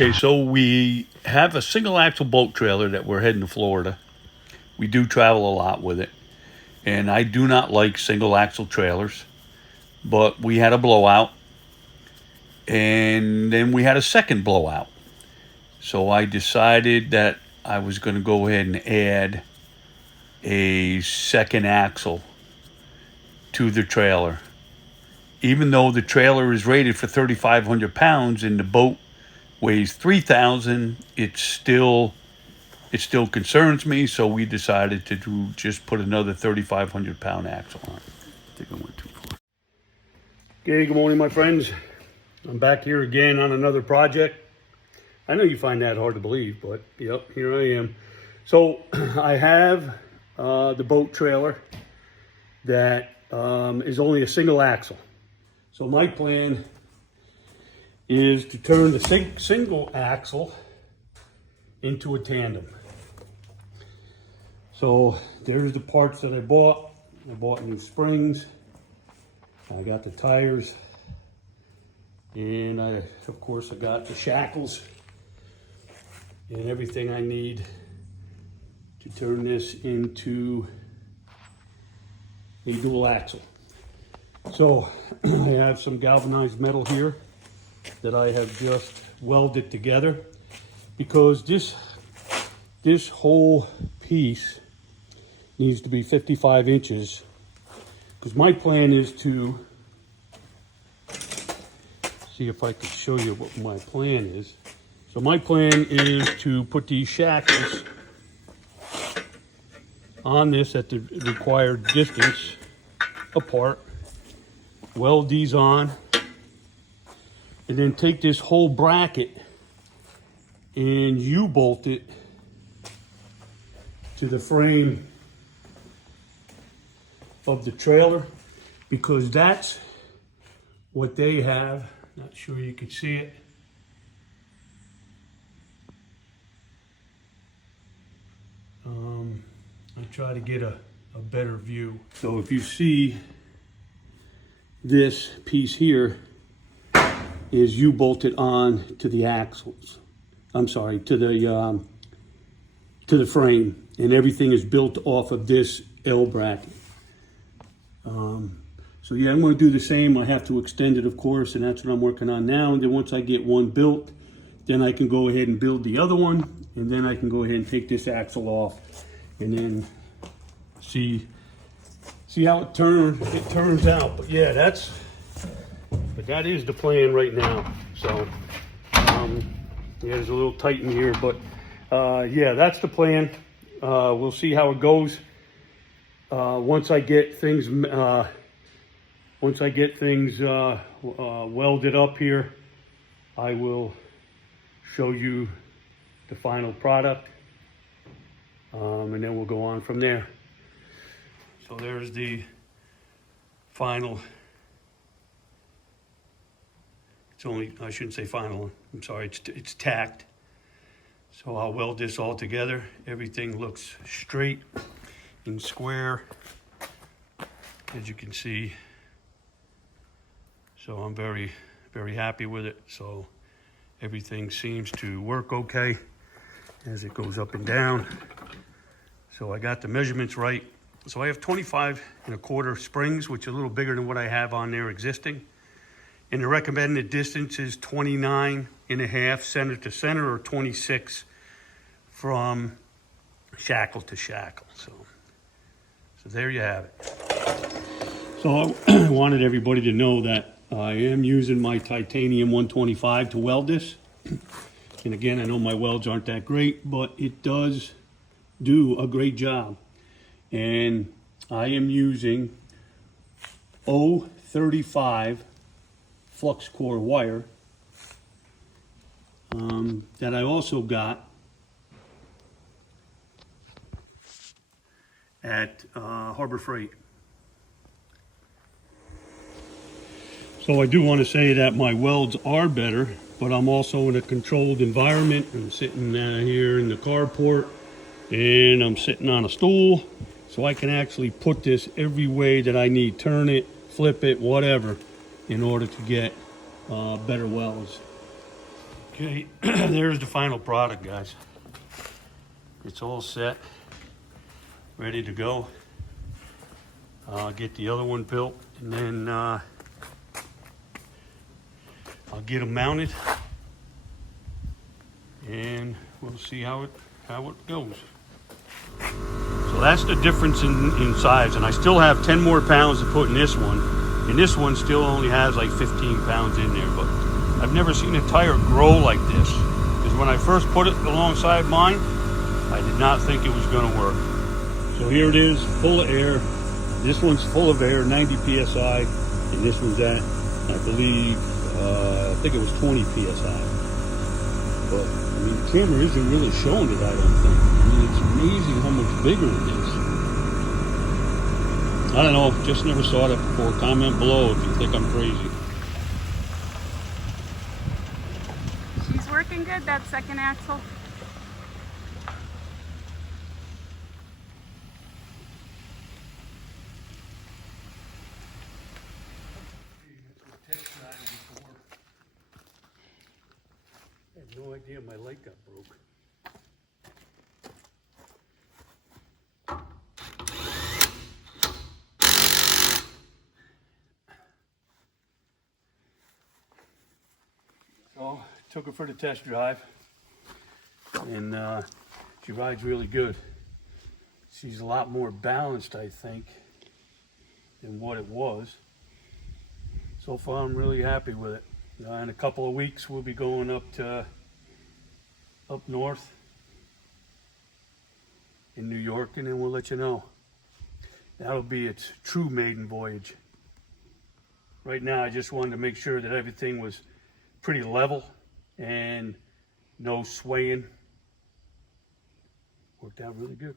Okay, so we have a single axle boat trailer that we're heading to Florida. We do travel a lot with it. And I do not like single axle trailers. But we had a blowout. And then we had a second blowout. So I decided that I was going to go ahead and add a second axle to the trailer. Even though the trailer is rated for 3,500 pounds and the boat weighs 3,000, it still concerns me. So we decided to just put another 3,500 pound axle on. I think I went too far. Okay, good morning, my friends. I'm back here again on another project. I know you find that hard to believe, but yep, here I am. So I have the boat trailer that is only a single axle. So my plan is to turn the single axle into a tandem. So there's the parts that I bought. I bought new springs. I got the tires. And of course, I got the shackles and everything I need to turn this into a dual axle. So I have some galvanized metal here that I have just welded together, because this whole piece needs to be 55 inches, because my plan is to see if I can show you what my plan is. So my plan is to put these shackles on this at the required distance apart, weld these on, and then take this whole bracket and U-bolt it to the frame of the trailer, because that's what they have. Not sure you can see it. I try to get a better view. So if you see, this piece here is U-bolted on to the axles. I'm sorry, to the frame, and everything is built off of this L bracket. So yeah, I'm going to do the same. I have to extend it, of course, and that's what I'm working on now. And then once I get one built, then I can go ahead and build the other one, and then I can go ahead and take this axle off, and then see how it turns out. But yeah, that is the plan right now. So yeah, there's a little tight in here, but yeah, that's the plan. We'll see how it goes. Once I get things welded up here, I will show you the final product, and then we'll go on from there. So there's the final. I shouldn't say final, I'm sorry, it's tacked. So I'll weld this all together. Everything looks straight and square, as you can see. So I'm very, very happy with it. So everything seems to work okay as it goes up and down. So I got the measurements right. So I have 25 1/4 springs, which are a little bigger than what I have on there existing. And the recommended distance is 29.5 center to center, or 26 from shackle to shackle. So there you have it. So I wanted everybody to know that I am using my titanium 125 to weld this. And again, I know my welds aren't that great, but it does do a great job. And I am using 035 flux core wire that I also got at Harbor Freight. So I do want to say that my welds are better, but I'm also in a controlled environment. I'm sitting here in the carport, and I'm sitting on a stool, so I can actually put this every way that I need. Turn it, flip it, whatever, in order to get better welds. Okay, there's the final product, guys. It's all set, ready to go. I'll get the other one built, and then I'll get them mounted, and we'll see how it goes. So that's the difference in size, and I still have 10 more pounds to put in this one, and this one still only has like 15 pounds in there, but I've never seen a tire grow like this, because when I first put it alongside mine, I did not think it was going to work. So here it is, full of air. This one's full of air, 90 psi, and this one's at, I believe, I think it was 20 psi. But I mean, the camera isn't really showing it, I don't think. I mean, it's amazing how much bigger it is. I don't know, just never saw that before. Comment below if you think I'm crazy. She's working good, that second axle. I had no idea my light got broke. So, took her for the test drive, and she rides really good. She's a lot more balanced, I think, than what it was. So far, I'm really happy with it. In a couple of weeks, we'll be going up north in New York, and then we'll let you know. That'll be its true maiden voyage. Right now, I just wanted to make sure that everything was pretty level and no swaying. Worked out really good.